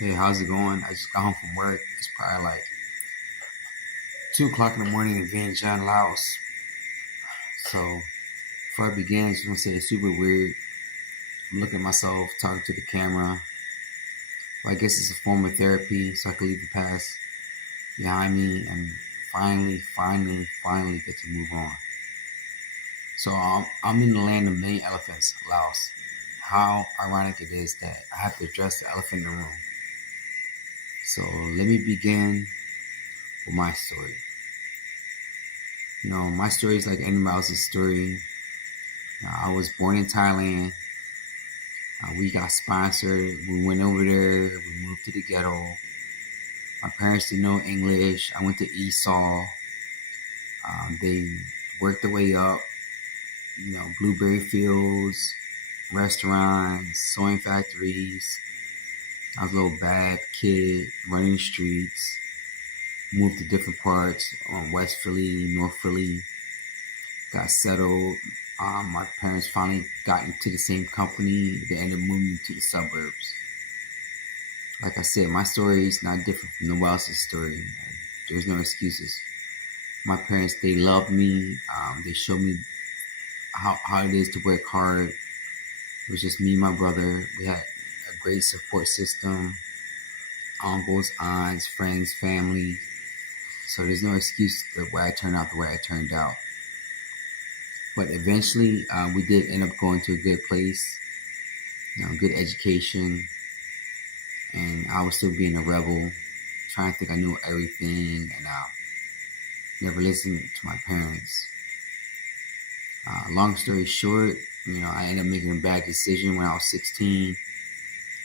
Hey, how's it going? I just got home from work. It's probably like 2 o'clock in the morning in Vientiane, Laos. So, before I begin, I just want to say it's super weird. I'm looking at myself, talking to the camera. But I guess it's a form of therapy so I can leave the past behind me and finally get to move on. So, I'm in the land of many elephants, Laos. How ironic it is that I have to address the elephant in the room. So, let me begin with my story. My story is like anybody else's story. I was born in Thailand. We got sponsored. We went over there. We moved to the ghetto. My parents didn't know English. I went to Esau. They worked their way up. Blueberry fields, restaurants, sewing factories. I was a little bad kid running the streets. Moved to different parts, West Philly, North Philly. Got settled. My parents finally got into the same company. They ended up moving to the suburbs. Like I said, my story is not different from no one else's story. There's no excuses. My parents, they loved me. They showed me how it is to work hard. It was just me and my brother. We had a great support system. Uncles, aunts, friends, family. So there's no excuse the way I turned out the way I turned out. But eventually, we did end up going to a good place, good education, and I was still being a rebel, trying to think I knew everything, and never listened to my parents. Long story short, I ended up making a bad decision when I was 16.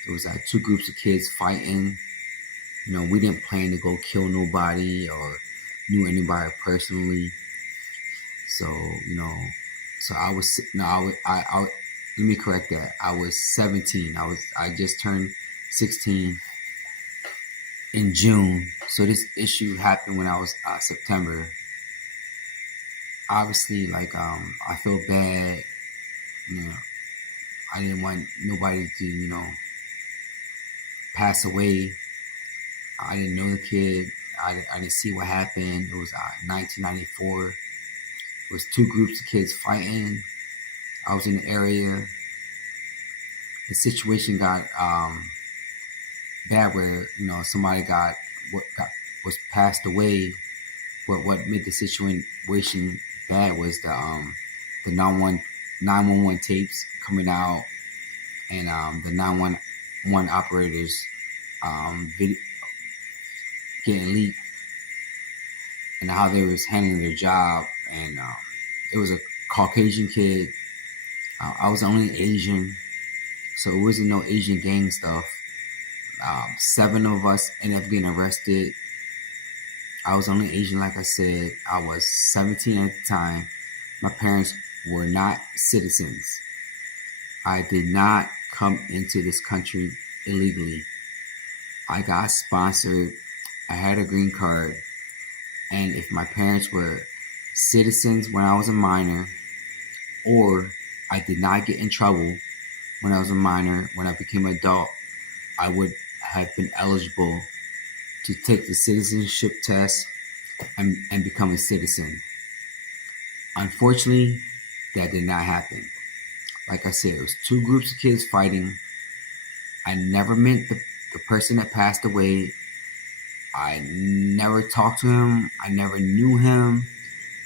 It was two groups of kids fighting. We didn't plan to go kill nobody or knew anybody personally. So, so I was, no, let me correct that. I was 17. I just turned 16 in June. So this issue happened when I was September. Obviously, I feel bad. I didn't want nobody to, pass away. I didn't know the kid. I didn't see what happened. It was 1994. It was two groups of kids fighting. I was in the area. The situation got bad where somebody was passed away. But what made the situation bad was the 911 tapes coming out and the 911 operators video getting leaked and how they was handling their job. And it was a Caucasian kid. I was the only Asian, so it wasn't no Asian gang stuff. 7 of us ended up getting arrested. I was only Asian, like I said. I was 17 at the time. My parents were not citizens. I did not come into this country illegally. I got sponsored. I had a green card. And if my parents were citizens when I was a minor, or I did not get in trouble when I was a minor, when I became an adult, I would have been eligible to take the citizenship test and become a citizen. Unfortunately, that did not happen. Like I said, it was two groups of kids fighting. I never met the person that passed away. I never talked to him. I never knew him.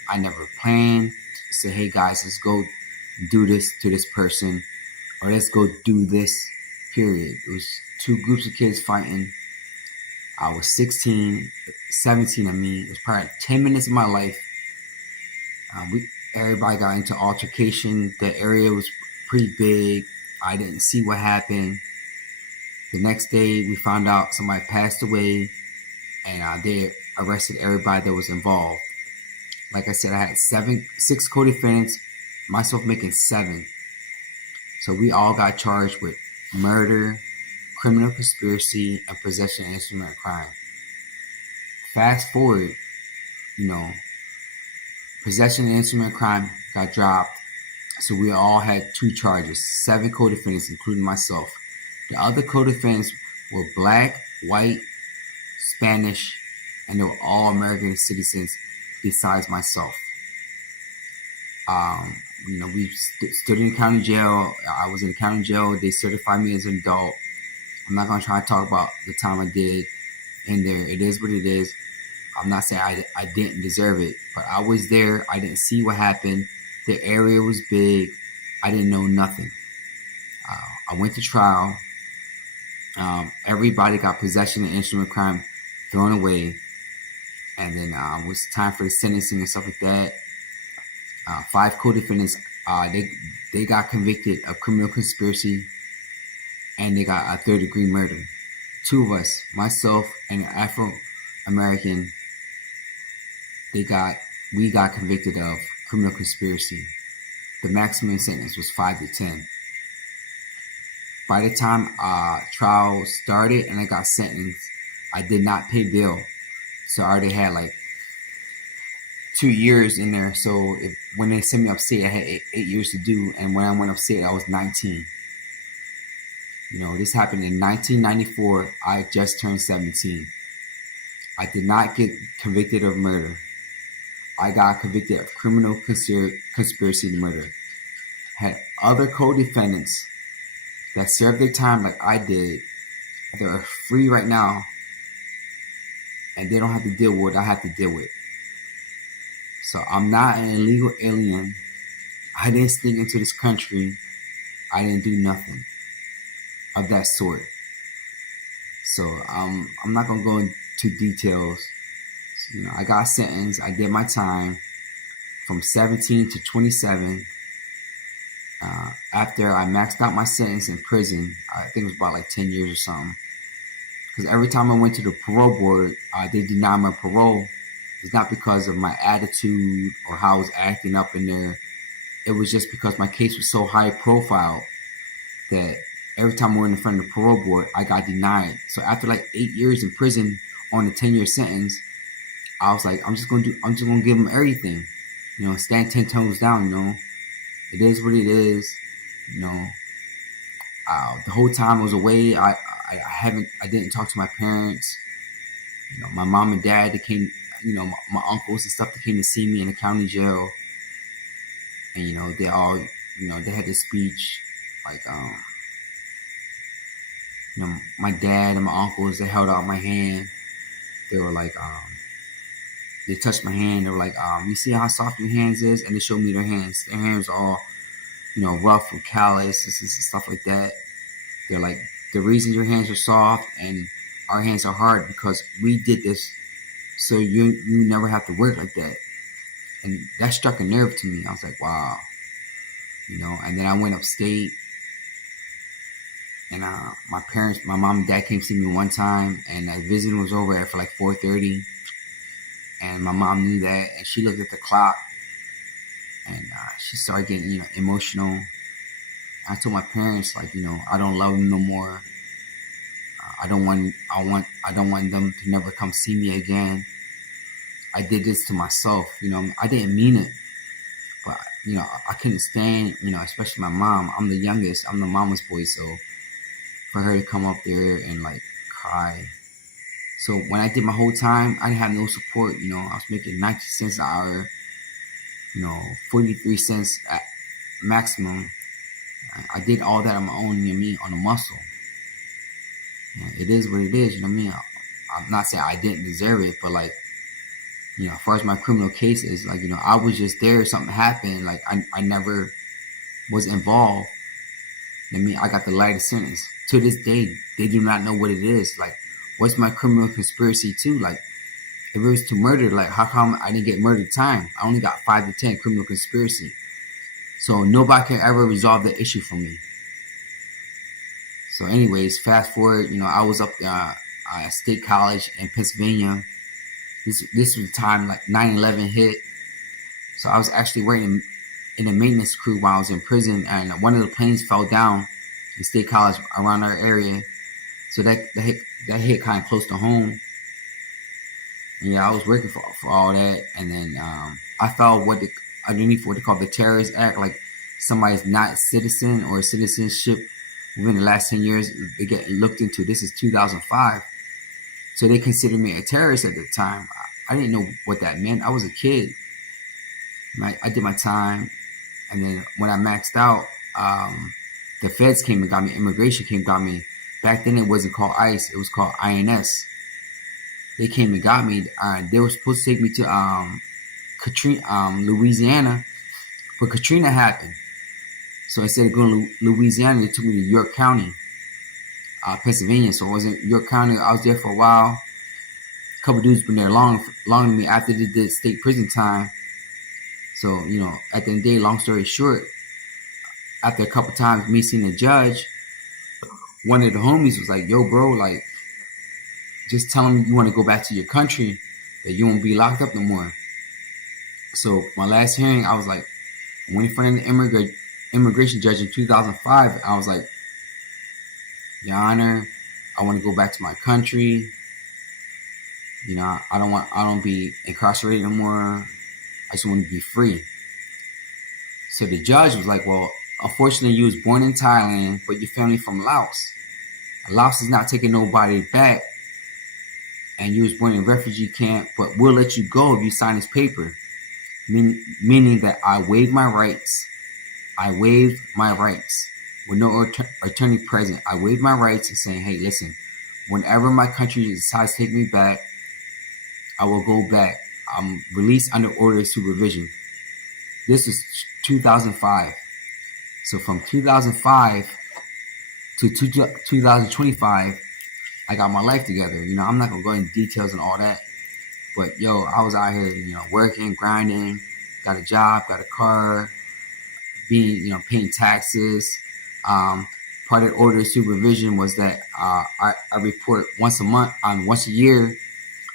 I never planned to say, hey guys, let's go do this to this person, or let's go do this, period. It was two groups of kids fighting. I was 17 of me. It was probably 10 minutes of my life. Everybody got into altercation. The area was pretty big. I didn't see what happened. The next day, we found out somebody passed away, and they arrested everybody that was involved. Like I said, I had 6 co-defendants, myself making 7. So we all got charged with murder, criminal conspiracy, and possession of instrument of crime. Fast forward, possession of instrument of crime got dropped. So we all had 2 charges, 7 co-defendants, including myself. The other co-defendants were black, white, Spanish, and they were all American citizens besides myself. We stood in the county jail. I was in the county jail. They certified me as an adult. I'm not going to try to talk about the time I did in there. It is what it is. I'm not saying I didn't deserve it, but I was there. I didn't see what happened. The area was big. I didn't know nothing. I went to trial. Everybody got possession and instrument crime thrown away. And then it was time for the sentencing and stuff like that. 5 co-defendants, they got convicted of criminal conspiracy, and they got a third-degree murder. 2 of us, myself and an Afro-American, we got convicted of criminal conspiracy. The maximum sentence was 5 to 10. By the time trial started and I got sentenced, I did not pay bail. So I already had like 2 years in there. So when they sent me upstate, I had 8 years to do. And when I went upstate, I was 19. This happened in 1994. I just turned 17. I did not get convicted of murder. I got convicted of criminal conspiracy to murder. Had other co-defendants that served their time like I did. They are free right now, and they don't have to deal with what I have to deal with. So I'm not an illegal alien. I didn't sneak into this country. I didn't do nothing of that sort. So I'm not gonna go into details. I got sentenced. I did my time from 17 to 27. After I maxed out my sentence in prison, I think it was about like 10 years or something. Because every time I went to the parole board, they denied my parole. It's not because of my attitude or how I was acting up in there. It was just because my case was so high profile that every time we were in front of the parole board, I got denied. So after like 8 years in prison on a 10-year sentence, I was like, I'm just gonna give them everything. Stand 10 toes down. It is what it is. The whole time I was away, I didn't talk to my parents. My mom and dad, they came, my uncles and stuff, they came to see me in the county jail. And, they all, they had this speech, like, my dad and my uncles, they held out my hand. They were like, they touched my hand. They were like, you see how soft your hands is? And they showed me their hands. Their hands are all, rough and callous and stuff like that. They're like, the reason your hands are soft and our hands are hard because we did this so you never have to work like that. And that struck a nerve to me. I was like, wow. And then I went upstate, and my mom and dad came to see me one time, and the visiting was over for like 4:30. And my mom knew that, and she looked at the clock, and she started getting, emotional. I told my parents, like, I don't love them no more. I don't want them to never come see me again. I did this to myself, I didn't mean it, but I couldn't stand, especially my mom. I'm the youngest. I'm the mama's boy, so for her to come up there and like cry. So when I did my whole time, I didn't have no support. I was making 90 cents an hour, 43 cents at maximum. I did all that on my own, on a muscle. It is what it is, I'm not saying I didn't deserve it, but like, as far as my criminal cases, like, I was just there. Something happened. Like, I never was involved. I got the lightest sentence. To this day, they do not know what it is. Like, what's my criminal conspiracy to? Like, if it was to murder, like, how come I didn't get murder time? I only got 5 to 10 criminal conspiracy. So nobody can ever resolve the issue for me. So anyways, fast forward, I was up at State College in Pennsylvania. This was the time like 9/11 hit. So I was actually working in a maintenance crew while I was in prison, and one of the planes fell down in State College around our area. So that hit kind of close to home. And I was working for all that, and then I fell underneath what they call the Terrorist Act, like somebody's not a citizen or citizenship within the last 10 years, they get looked into. This is 2005. So they considered me a terrorist at the time. I didn't know what that meant. I was a kid. I did my time. And then when I maxed out, the feds came and got me. Immigration came and got me. Back then it wasn't called ICE. It was called INS. They came and got me. They were supposed to take me to Louisiana. But Katrina happened. So instead of going to Louisiana, they took me to York County, Pennsylvania. So I was in York County. I was there for a while. A couple dudes been there longer than me after they did state prison time. So, at the end of the day, long story short, after a couple times me seeing the judge, one of the homies was like, yo, bro, like, just tell him you want to go back to your country, that you won't be locked up no more. So my last hearing, I was like, went in front of the immigration judge in 2005. I was like, Your Honor, I want to go back to my country. I don't be incarcerated no more. I just want to be free. So the judge was like, well, unfortunately, you was born in Thailand, but your family from Laos. Laos is not taking nobody back. And you was born in a refugee camp, but we'll let you go if you sign this paper. Meaning that I waived my rights. With no attorney present. I waived my rights and saying, hey, listen, whenever my country decides to take me back, I will go back. I'm released under order of supervision. This is 2005. So from 2005 to 2025, I got my life together. I'm not going to go into details and all that. But, I was out here, working, grinding, got a job, got a car, paying taxes. Part of the order of supervision was that I report once a year,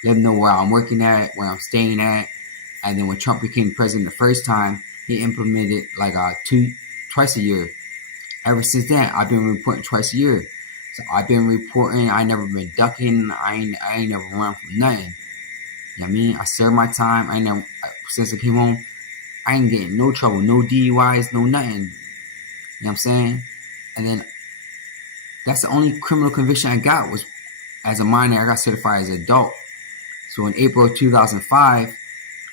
let them know where I'm working at, where I'm staying at. And then when Trump became president the first time, he implemented like twice a year. Ever since then, I've been reporting twice a year. So I've been reporting. I never been ducking. I ain't never run from nothing. You know what I mean? I served my time. Since I came home, I ain't getting no trouble, no DUIs, no nothing. You know what I'm saying? And then that's the only criminal conviction I got was as a minor. I got certified as an adult. So in April of 2005,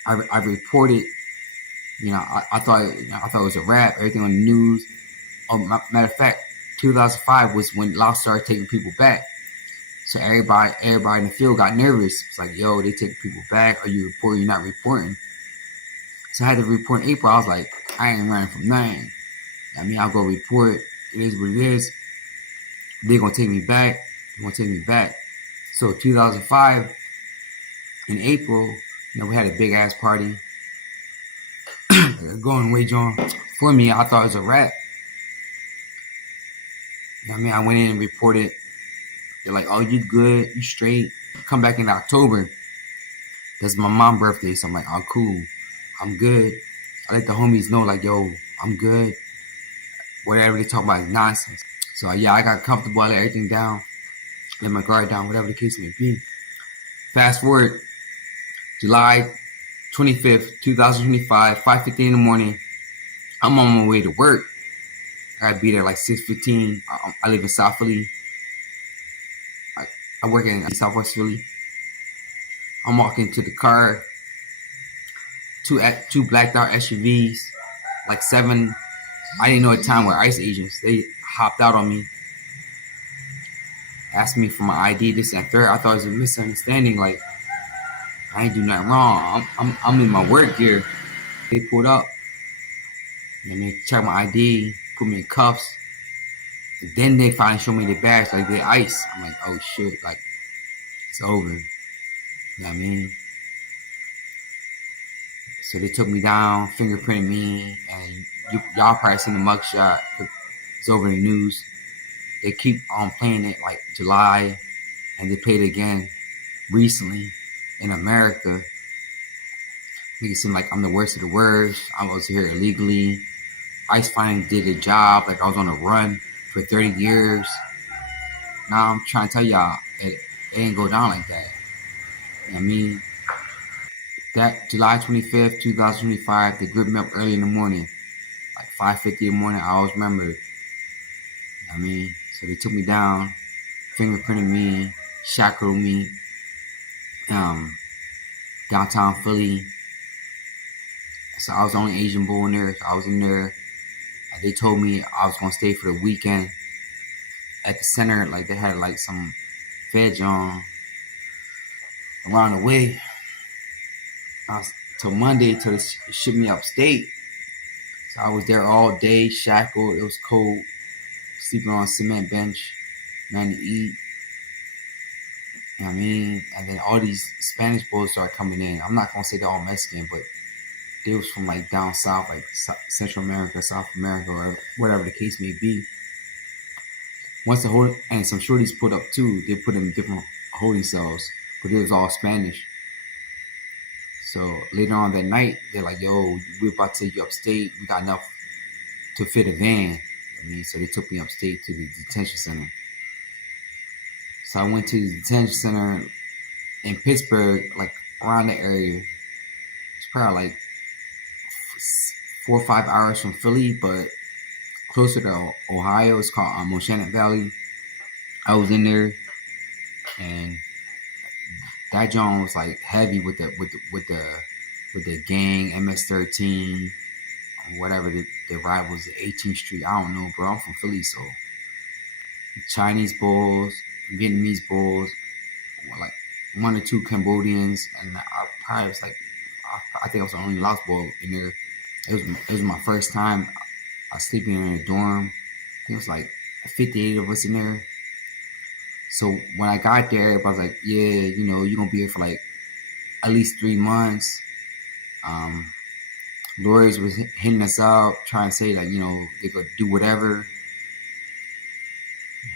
I reported. I thought it was a wrap. Everything on the news. Matter of fact, 2005 was when Laos started taking people back. So everybody in the field got nervous. It's like, yo, they take people back. Are you reporting? You're not reporting. So I had to report in April. I was like, I ain't running from nothing. I'll go report. It is what it is. They're going to take me back. So 2005, in April, we had a big ass party. Going wage on. For me, I thought it was a wrap. I went in and reported. They're like, oh, you good, you straight. Come back in October. That's my mom's birthday. So I'm like, oh, cool. I'm good. I let the homies know, like, yo, I'm good. Whatever they talk about is nonsense. So, I got comfortable. I let everything down. Let my guard down, whatever the case may be. Fast forward, July 25th, 2025, 5:50 in the morning. I'm on my way to work. I gotta be there like 6:15. I live in South Philly. I work in Southwest Philly. I'm walking to the car. Two blacked out SUVs, like 7. I didn't know at the time were ICE agents. They hopped out on me, asked me for my ID, this and third. I thought it was a misunderstanding. Like, I ain't do nothing wrong. I'm in my work gear. They pulled up. They checked my ID, put me in cuffs. And then they finally showed me the badge, like the ICE. I'm like, oh shit, like, it's over. You know what I mean? So they took me down, fingerprinted me, and y'all probably seen the mugshot. It's over in the news. They keep on playing it like July, and they played it again recently in America. Make it seem like I'm the worst of the worst. I was here illegally. ICE finally did a job, like I was on a run for 30 years. Now I'm trying to tell y'all, it ain't go down like that. You know what I mean? That July 25th, 2025, they gripped me up early in the morning, like 5:50 in the morning. I always remember I mean, so they took me down, fingerprinted me, shackled me, downtown Philly. So I was the only Asian boy in there. So I was in there. And they told me I was gonna stay for the weekend at the center. Like they had like some veg on around the way. I was till Monday till they shipped me upstate. So I was there all day, shackled. It was cold, sleeping on a cement bench, nothing to eat. You know what I mean? And then all these Spanish boys started coming in. I'm not gonna say they're all Mexican, but they was from like down south, like Central America, South America, or whatever the case may be. Once the whole and some shorties put up too, they put them in different holding cells, but it was all Spanish. So later on that night, they're like, "Yo, we're about to take you upstate. We got enough to fit a van." I mean, so they took me upstate to the detention center. So I went to the detention center in Pittsburgh, like around the area. It's probably like 4 or 5 hours from Philly, but closer to Ohio. It's called Moshannon Valley. I was in there, and that joint was like heavy with the gang, MS-13, whatever the rivals, 18th Street. I don't know, bro. I'm from Philly, so Chinese bulls, Vietnamese bulls, like 1 or 2 Cambodians, and I probably was like, I think I was the only Laos boy in there. It was my first time sleeping in a dorm. It was like 58 of us in there. So when I got there, everybody was like, "Yeah, you know, you're gonna be here for like at least 3 months." Lawyers was hitting us up, trying to say like, you know, they could do whatever,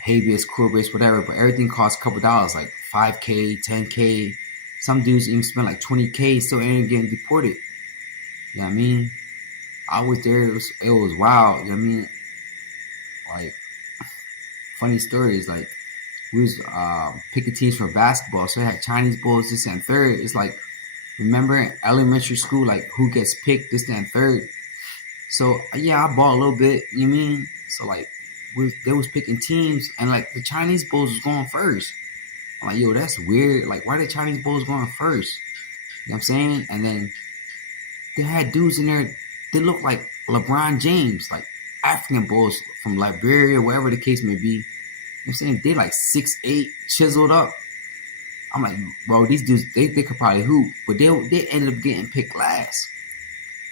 habeas corpus, whatever, but everything costs a couple dollars, like $5K, $10K. Some dudes even spent like $20K, still ended up getting deported. You know what I mean? I was there. It was wild. You know what I mean? Like, funny stories. Like, we was picking teams for basketball. So I had Chinese bulls, this and third. It's like, remember in elementary school, like who gets picked, this and third. So yeah, I bought a little bit. You know what I mean? So like, they was picking teams, and like the Chinese bulls was going first. I'm like, yo, that's weird. Like, why the Chinese bulls going first? You know what I'm saying? And then they had dudes in there. They look like LeBron James, like African bulls from Liberia, wherever the case may be. You know what I'm saying? They like 6'8", chiseled up. I'm like, bro, these dudes, they could probably hoop, but they ended up getting picked last.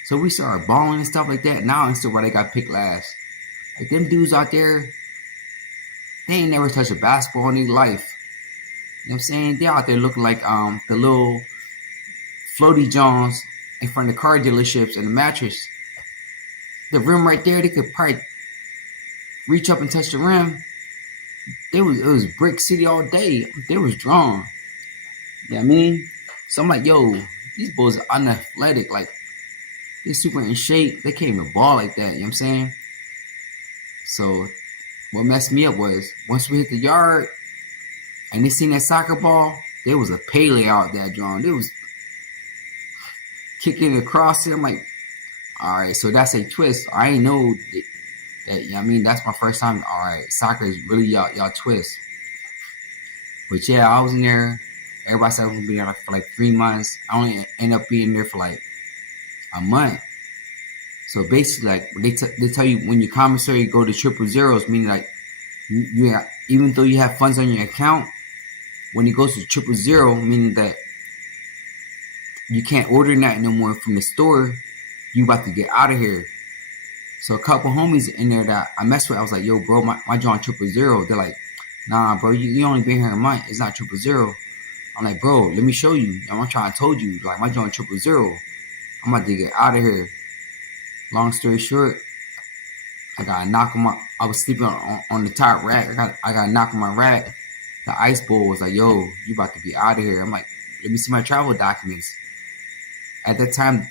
So we started balling and stuff like that. Now I understand why they got picked last. Like, them dudes out there, they ain't never touched a basketball in their life. You know what I'm saying? They out there looking like the little floaty Johns in front of the car dealerships and the mattress. The rim right there, they could probably reach up and touch the rim. It was Brick City all day. They was drawn. You know what I mean? So I'm like, yo, these bulls are unathletic. Like, they super in shape. They can't even ball like that. You know what I'm saying? So what messed me up was once we hit the yard and they seen that soccer ball, there was a Pele out there drawn. They was kicking it across it. I'm like, all right, so that's a twist. I ain't know that, you know what I mean? That's my first time. All right, soccer is really y'all twist. But yeah, I was in there. Everybody said I was going to be there for like 3 months. I only ended up being there for like a month. So basically, like, they tell you when your commissary go to 000, meaning like you have, even though you have funds on your account, when it goes to 000, meaning that you can't order that no more from the store, you about to get out of here. So a couple homies in there that I messed with, I was like, yo, bro, my joint 000. They're like, nah, bro, you only been here a month. It's not 000. I'm like, bro, let me show you. I'm trying to told you, like, my joint 000. I'm about to get out of here. Long story short, I got a knock on my. I was sleeping on the top rack. I got a knock on my rack. The ice bowl was like, yo, you about to be out of here. I'm like, let me see my travel documents. At that time,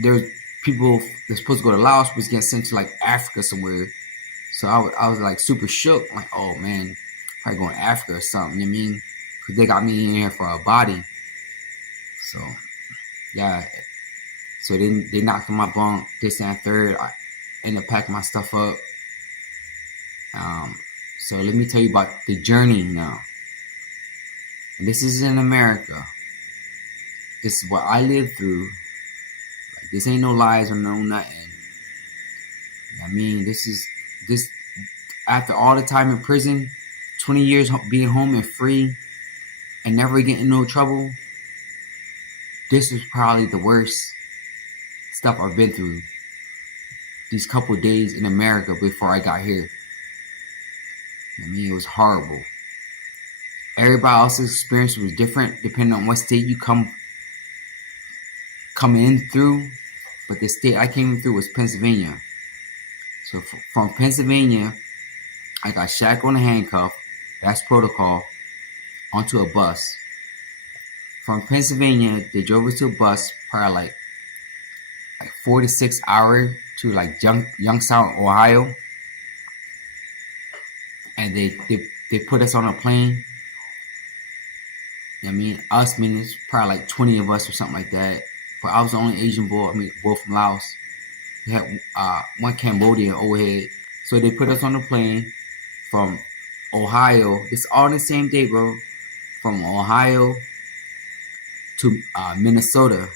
there was people that's supposed to go to Laos was getting sent to like Africa somewhere. So I was like super shook. Like, oh man, probably going to Africa or something. You know what I mean? Because they got me in here for a body. So yeah. So they knocked on my bunk, this and third. I ended up packing my stuff up. So let me tell you about the journey now. And this is in America. This is what I lived through. Like, this ain't no lies or no nothing. I mean, this after all the time in prison, 20 years being home and free and never getting in no trouble. This was probably the worst stuff I've been through these couple days in America before I got here. I mean, it was horrible. Everybody else's experience was different depending on what state you come in through. But the state I came through was Pennsylvania. So from Pennsylvania, I got shackled and handcuffed. That's protocol. Onto a bus. From Pennsylvania, they drove us to a bus, probably like 4 to 6 hours to like Youngstown, Ohio. And they put us on a plane. I mean, us meaning it's probably like 20 of us or something like that. But I was the only Asian boy. I mean, boy from Laos. They had one Cambodian overhead. So they put us on the plane from Ohio. It's all the same day, bro. From Ohio to Minnesota.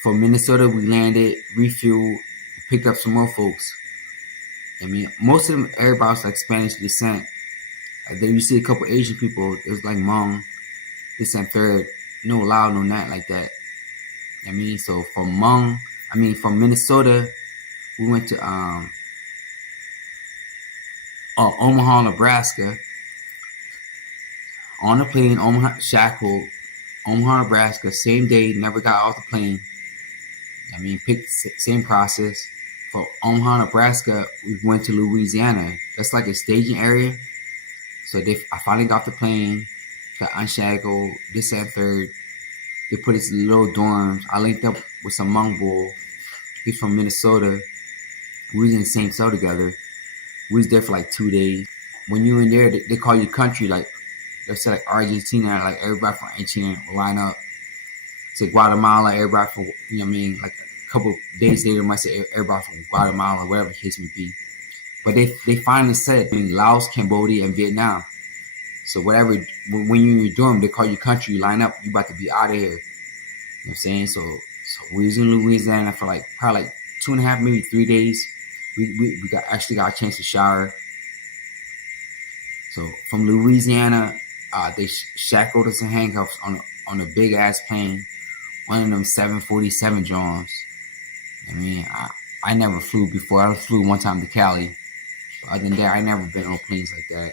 From Minnesota, we landed, refueled, picked up some more folks. I mean, most of them, everybody was like Spanish descent. Then you see a couple Asian people. It was like Hmong, this and third. No Lao, no not like that. I mean, so from Minnesota, we went to Omaha, Nebraska. On the plane, shackled, Omaha, Nebraska, same day, never got off the plane. I mean, picked same process. For Omaha, Nebraska, we went to Louisiana. That's like a staging area. So I finally got off the plane, got unshackled, this and third. They put us in little dorms. I linked up with some Hmong boy. He's from Minnesota. We was in the same cell together. We was there for like 2 days. When you in there, they call you country, like they say like Argentina, like everybody from Argentina will line up. Say Guatemala, everybody from, you know what I mean? Like a couple days later, might say everybody from Guatemala, whatever the case may be. But they finally said, I mean, Laos, Cambodia, and Vietnam. So whatever, when you're in your dorm, they call you country, you line up, you about to be out of here. You know what I'm saying? So we was in Louisiana for like probably like 2.5, maybe 3 days. We actually got a chance to shower. So from Louisiana, they shackled us in handcuffs on a big ass plane, one of them 747 Johns. I mean, I never flew before. I flew one time to Cali. But other than that, I never been on planes like that.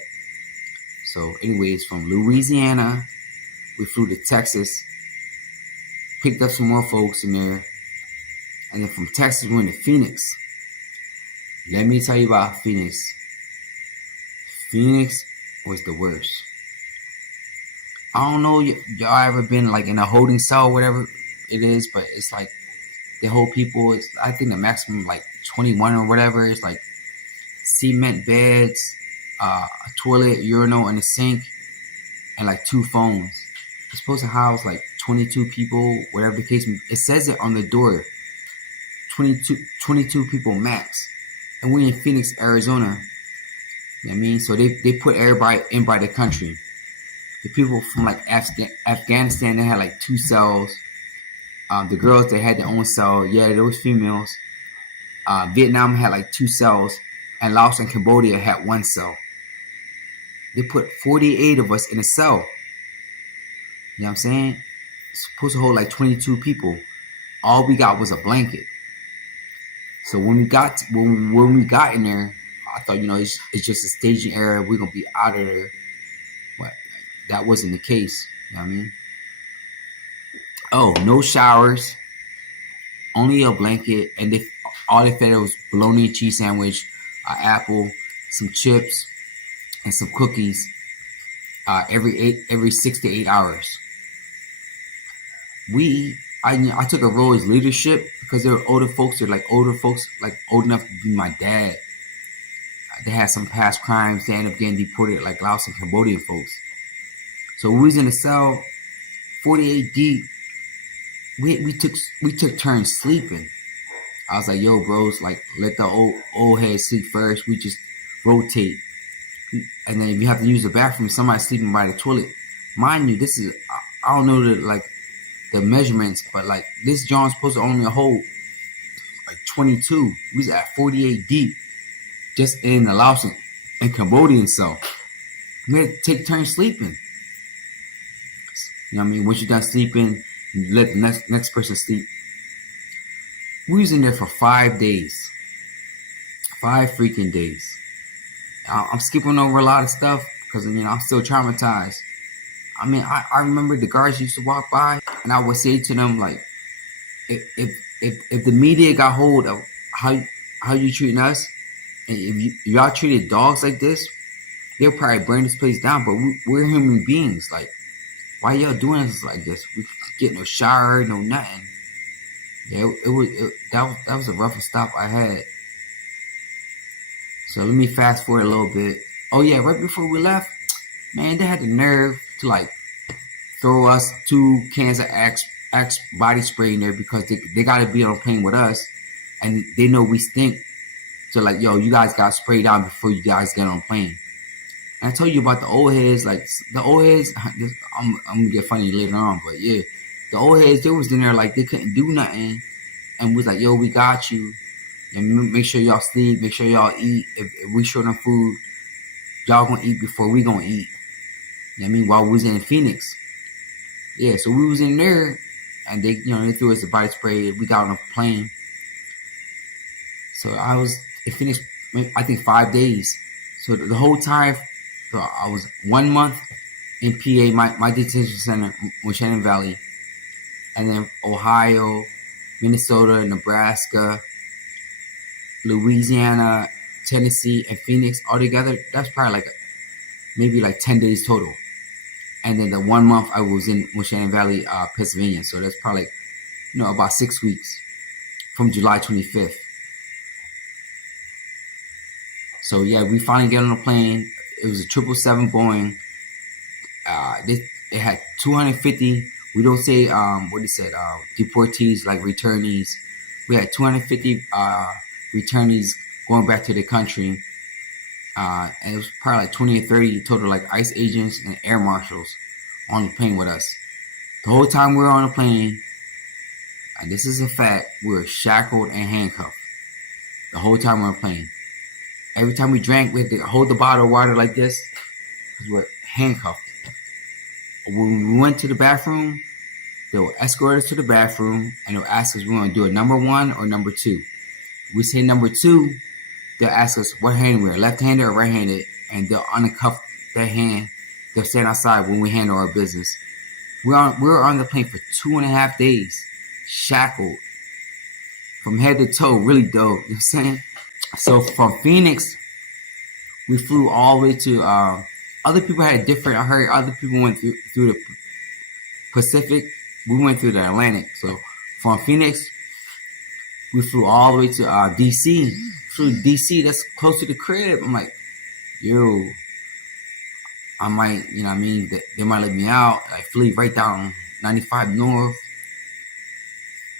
So anyways, from Louisiana, we flew to Texas, picked up some more folks in there, and then from Texas we went to Phoenix. Let me tell you about Phoenix. Phoenix was the worst. I don't know y'all ever been like in a holding cell, whatever it is, but it's like the whole people, it's, I think the maximum like 21 or whatever. It's like cement beds, a toilet, urinal, and a sink, and like 2 phones. It's supposed to house like 22 people, whatever the case. It says it on the door. 22 people max. And we in Phoenix, Arizona. You know what I mean? So they put everybody in by the country. The people from like Afghanistan, they had like 2 cells. The girls, they had their own cell. Yeah, there was females. Vietnam had like 2 cells. And Laos and Cambodia had 1 cell. They put 48 of us in a cell. You know what I'm saying? It's supposed to hold like 22 people. All we got was a blanket. So when we got in there, I thought, you know, it's just a staging area. We're gonna be out of there. But that wasn't the case. You know what I mean? Oh, no showers, only a blanket, and all they fed was bologna and cheese sandwich, an apple, some chips, and some cookies. Every 6 to 8 hours. I took a role as leadership because they were older folks. They're like older folks, like old enough to be my dad. They had some past crimes. They ended up getting deported, like Laos and Cambodian folks. So we was in a cell, 48 deep. We took turns sleeping. I was like, yo, bros, like let the old heads sleep first. We're rotate. And then if you have to use the bathroom, somebody's sleeping by the toilet. Mind you, this is, I don't know the measurements, but like this John's supposed to only hold like 22. We was at 48 deep just in the Laos and Cambodian cell. We had to take turns sleeping. You know what I mean? Once you're done sleeping, you let the next person sleep. We was in there for 5 days. 5 freaking days. I'm skipping over a lot of stuff because, you know, I'm still traumatized. I mean, I remember the guards used to walk by and I would say to them, like, if the media got hold of how you treating us, and if y'all treated dogs like this, they'll probably burn this place down. But we're human beings. Like, why y'all doing us like this? We get no shower, no nothing. Yeah, that was the roughest stop I had. So let me fast forward a little bit. Oh yeah, right before we left, man, they had the nerve to like throw us 2 cans of Axe body spray in there because they got to be on a plane with us, and they know we stink. So like, yo, you guys got sprayed down before you guys get on a plane. And I told you about the old heads, like the old heads. I'm gonna get funny later on, but yeah, the old heads, they was in there like they couldn't do nothing, and was like, yo, we got you, and make sure y'all sleep, make sure y'all eat. If we short on food, y'all gonna eat before we gonna eat. You know what I mean? While we was in Phoenix, yeah. So we was in there, and they threw us the body spray. We got on a plane. So it finished, I think 5 days. So the whole time, so I was 1 month in PA, my detention center, Shannon Valley, and then Ohio, Minnesota, Nebraska, Louisiana, Tennessee, and Phoenix all together. That's probably maybe 10 days total. And then the 1 month I was in Shannon Valley, Pennsylvania. So that's probably about 6 weeks from July 25th. So yeah, we finally get on a plane. It was a 777 Boeing. It had 250. We don't say what it said, deportees, like returnees. We had 250 returnees going back to the country, and it was probably like 20 or 30 total, like ICE agents and air marshals on the plane with us. The whole time we were on the plane, and this is a fact, we were shackled and handcuffed. The whole time we were on the plane. Every time we drank, we had to hold the bottle of water like this because we're handcuffed. When we went to the bathroom, they will escort us to the bathroom and they'll ask us if we want to do a number 1 or number 2. If we say number 2, they'll ask us what hand we're, left-handed or right-handed, and they'll uncuff that hand. They'll stand outside when we handle our business. We were on the plane for 2.5 days, shackled from head to toe, really dope. You know what I'm saying? So from Phoenix, we flew all the way to, other people had different, I heard other people went through the Pacific. We went through the Atlantic. So from Phoenix, we flew all the way to DC. Flew to DC, that's close to the crib. I'm like, yo, I might, they might let me out. I flew right down 95 North.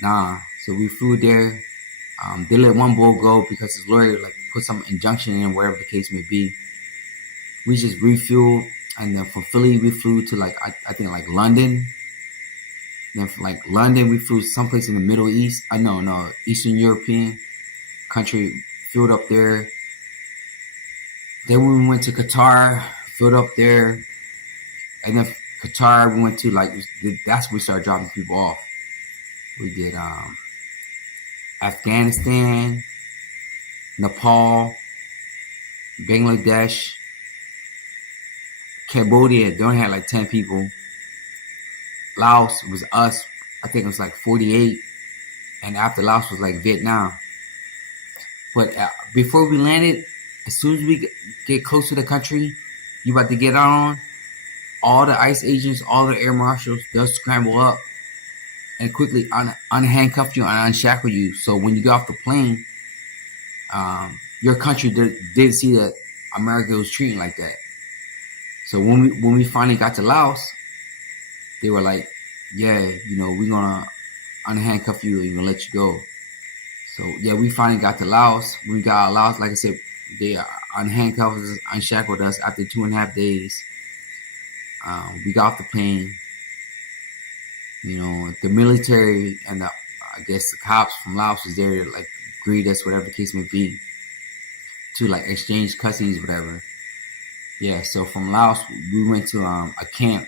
Nah, so we flew there. They let one bull go because his lawyer put some injunction in, whatever the case may be. We just refueled, and then from Philly we flew to I think London. Then from London we flew someplace in the Middle East. No, Eastern European country. Filled up there. Then we went to Qatar, filled up there, and then Qatar we went to that's where we started dropping people off. We did Afghanistan, Nepal, Bangladesh, Cambodia. They only had 10 people. Laos was us. I think it was 48. And after Laos was Vietnam. But before we landed, as soon as we get close to the country, you about to get on, all the ICE agents, all the air marshals, they'll scramble up and quickly unhandcuff you and unshackle you. So when you get off the plane, your country didn't see that America was treating like that. So when we finally got to Laos, they were like, yeah, we're gonna unhandcuff you and we're gonna let you go. So yeah, we finally got to Laos. When we got out of Laos, like I said, unhandcuffed us, unshackled us after 2.5 days. We got off the plane. The military and I guess the cops from Laos was there to like greet us, whatever the case may be, to like exchange custodies, whatever. Yeah, so from Laos we went to a camp.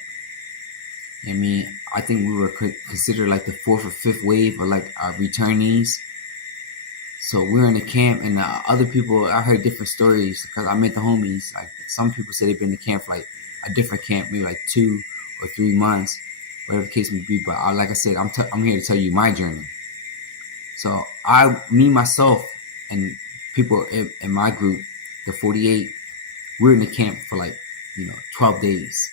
I think we were considered like the 4th or 5th wave of like returnees. So we were in the camp, and other people, I heard different stories because I met the homies. Like some people said they've been in the camp for like a different camp, maybe like 2 or 3 months, whatever the case may be. But like I said, I'm here to tell you my journey. So myself, and people in my group, the 48, we're in the camp for like 12 days.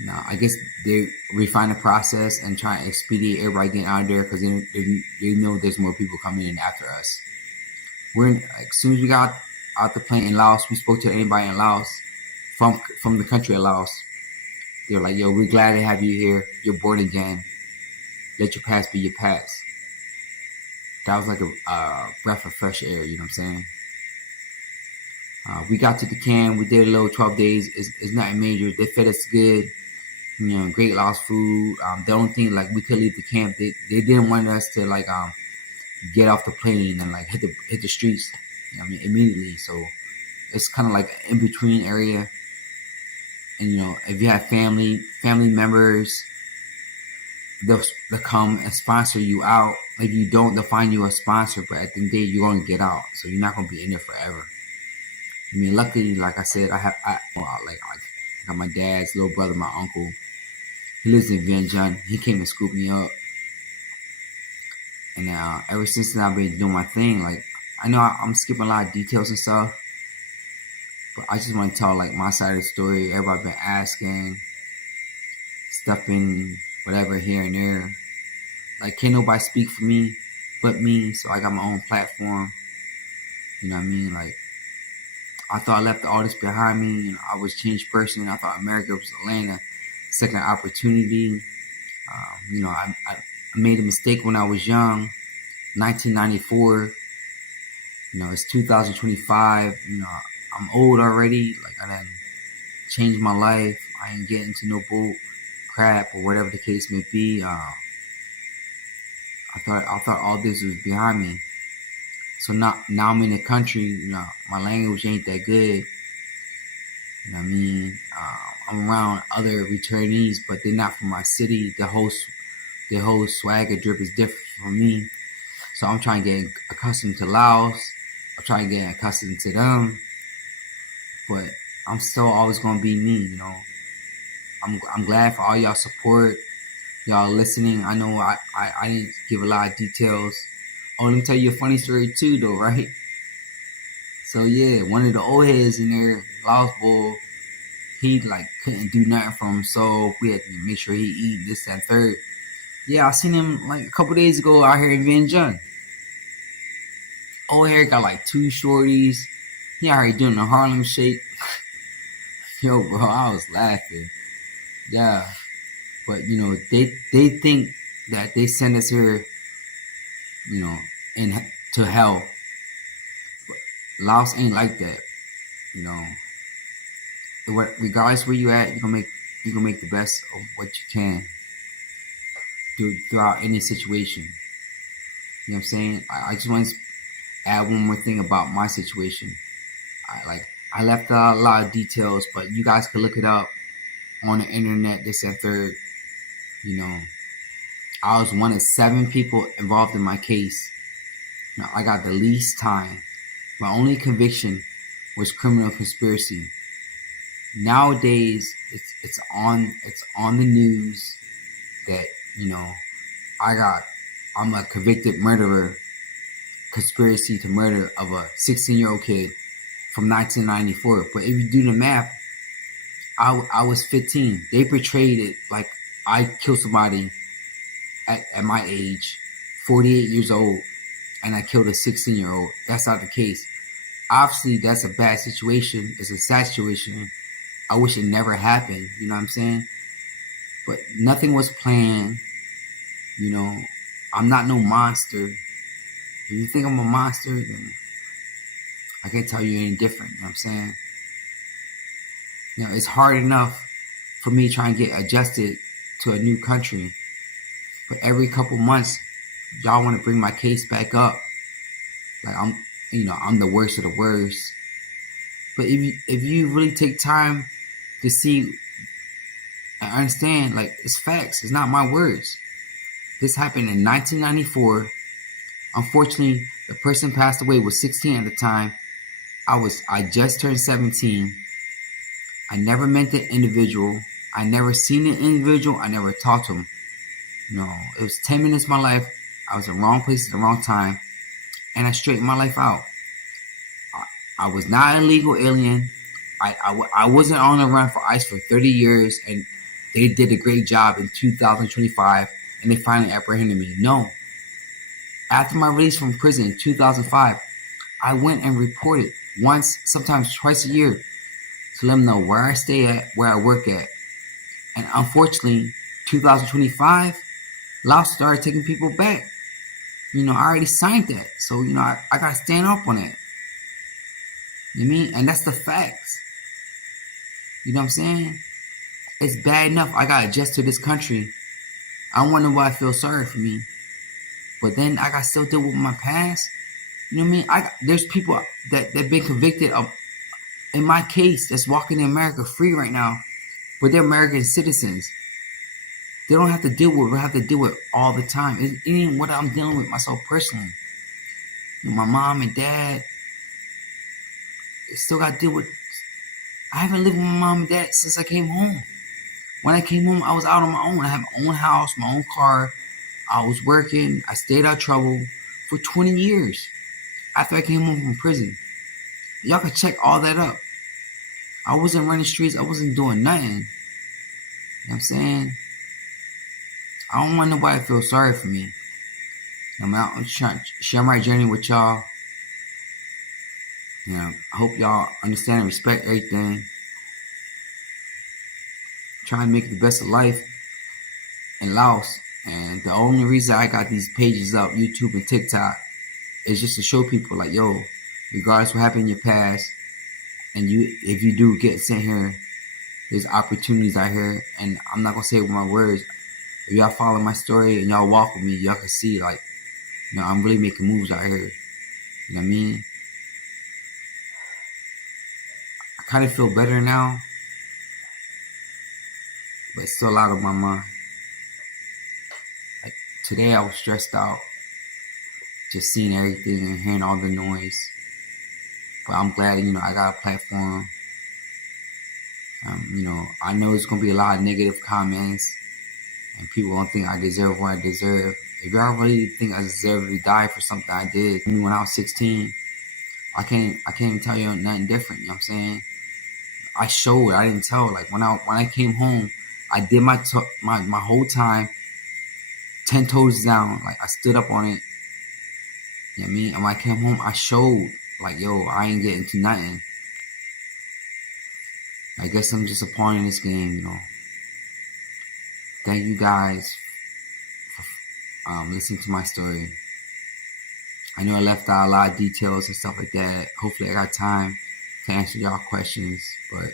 Now, I guess they refine the process and try to expedite everybody getting out of there because they know there's more people coming in after us. As soon as we got out the plane in Laos, we spoke to anybody in Laos from the country of Laos. They were like, "Yo, we're glad to have you here. You're born again. Let your past be your past." That was like a breath of fresh air. You know what I'm saying? We got to the camp. We did a little 12 days. It's nothing major. They fed us good. Great Laos food. The only thing, like, we could leave the camp. They didn't want us to like get off the plane and like hit the streets. Immediately. So it's kind of like an in between area. And if you have family members, they'll come and sponsor you out. If you don't, they'll find you a sponsor. But at the end of the day, you're gonna get out, so you're not gonna be in there forever. Luckily, like I said, I got my dad's little brother, my uncle. He lives in Vientiane. He came and scooped me up. And ever since then, I've been doing my thing. Like, I know I'm skipping a lot of details and stuff, but I just want to tell like my side of the story. Everybody been asking, stuffing, whatever here and there. Like, can't nobody speak for me but me, so I got my own platform. You know what I mean? Like, I thought I left all this behind me. I was a changed person. I thought America was a land of second opportunity. I made a mistake when I was young. 1994. It's 2025. I'm old already. Like, I done changed my life. I ain't getting into no bull crap or whatever the case may be. I thought all this was behind me. So now I'm in the country. My language ain't that good. I'm around other returnees, but they're not from my city. The whole swagger drip is different from me. So I'm trying to get accustomed to Laos. I'm trying to get accustomed to them. But I'm still always gonna be me. I'm glad for all y'all support, y'all listening. I know I didn't give a lot of details. Oh, let me tell you a funny story too, though, right? So yeah, one of the old heads in there, Laos boy, he like couldn't do nothing for himself. We had to make sure he eat this, that, third. Yeah, I seen him like a couple days ago out here in Vientiane. Old hair got like 2 shorties. He out here doing the Harlem Shake. Yo, bro, I was laughing. Yeah, but they think that they send us here, to hell. But Laos ain't like that. Regardless where you at, you're gonna make the best of what you can throughout any situation. You know what I'm saying? I just want to add one more thing about my situation. I left out a lot of details, but you guys can look it up on the internet, this and third. I was one of 7 people involved in my case. I got the least time. My only conviction was criminal conspiracy. Nowadays, it's on the news that I'm a convicted murderer, conspiracy to murder of a 16-year-old kid from 1994. But if you do the math, I was 15. They portrayed it like I killed somebody at my age, 48 years old, and I killed a 16-year-old. That's not the case. Obviously, that's a bad situation. It's a sad situation. I wish it never happened. You know what I'm saying? But nothing was planned. I'm not no monster. If you think I'm a monster, then I can't tell you any different. You know what I'm saying? You know, it's hard enough for me trying to get adjusted to a new country. But every couple months, y'all want to bring my case back up. Like I'm the worst of the worst. But if you really take time to see and understand, like, it's facts. It's not my words. This happened in 1994. Unfortunately, the person passed away was 16 at the time. I just turned 17. I never met the individual. I never seen the individual. I never talked to him. No, it was 10 minutes of my life. I was in the wrong place at the wrong time, and I straightened my life out. I was not an illegal alien. I wasn't on the run for ICE for 30 years, and they did a great job in 2025, and they finally apprehended me. No. After my release from prison in 2005, I went and reported once, sometimes twice a year, to let them know where I stay at, where I work at. And unfortunately, 2025, Laos started taking people back. You know, I already signed that. So, you know, I got to stand up on it. You know what I mean? And that's the facts. You know what I'm saying? It's bad enough I got to adjust to this country. I don't want nobody to feel sorry for me. But then I got to still deal with my past. You know what I mean? There's people that been convicted of, in my case, that's walking in America free right now. But they're American citizens. They don't have to deal with what I have to deal with all the time. It ain't what I'm dealing with myself personally. You know, my mom and dad still got to deal with. I haven't lived with my mom and dad since I came home. When I came home, I was out on my own. I had my own house, my own car. I was working. I stayed out of trouble for 20 years after I came home from prison. Y'all can check all that up. I wasn't running streets. I wasn't doing nothing. You know what I'm saying? I don't want nobody to feel sorry for me. I'm just trying to share my journey with y'all. You know, I hope y'all understand and respect everything. Try and make the best of life in Laos. And the only reason I got these pages up, YouTube and TikTok, is just to show people like, yo, regardless of what happened in your past, and if you do get sent here, there's opportunities out here. And I'm not gonna say it with my words. If y'all follow my story and y'all walk with me, y'all can see, like, you know, I'm really making moves out here. You know what I mean? I kind of feel better now, but it's still out of my mind. Like, today I was stressed out, just seeing everything and hearing all the noise. But I'm glad, you know, I got a platform. You know, I know it's going to be a lot of negative comments, and people don't think I deserve what I deserve. If y'all really think I deserve to die for something I did when I was 16, I can't even tell you nothing different. You know what I'm saying? I showed. I didn't tell. Like, when I came home, I did my whole time 10 toes down. Like, I stood up on it. You know what I mean? And when I came home, I showed. Like, yo, I ain't getting to nothing. I guess I'm just a pawn in this game, you know. Thank you guys for listening to my story. I know I left out a lot of details and stuff like that. Hopefully I got time to answer y'all questions, but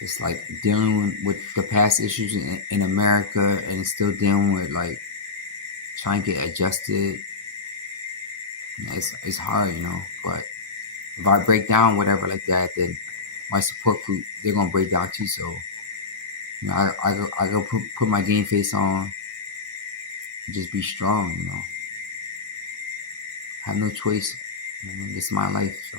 it's like dealing with the past issues in America, and still dealing with, like, trying to get adjusted. It's hard, you know, but if I break down whatever like that, then my support group, they're gonna break down too. So, you know, I go put my game face on and just be strong, you know. I have no choice. I mean, it's my life, so.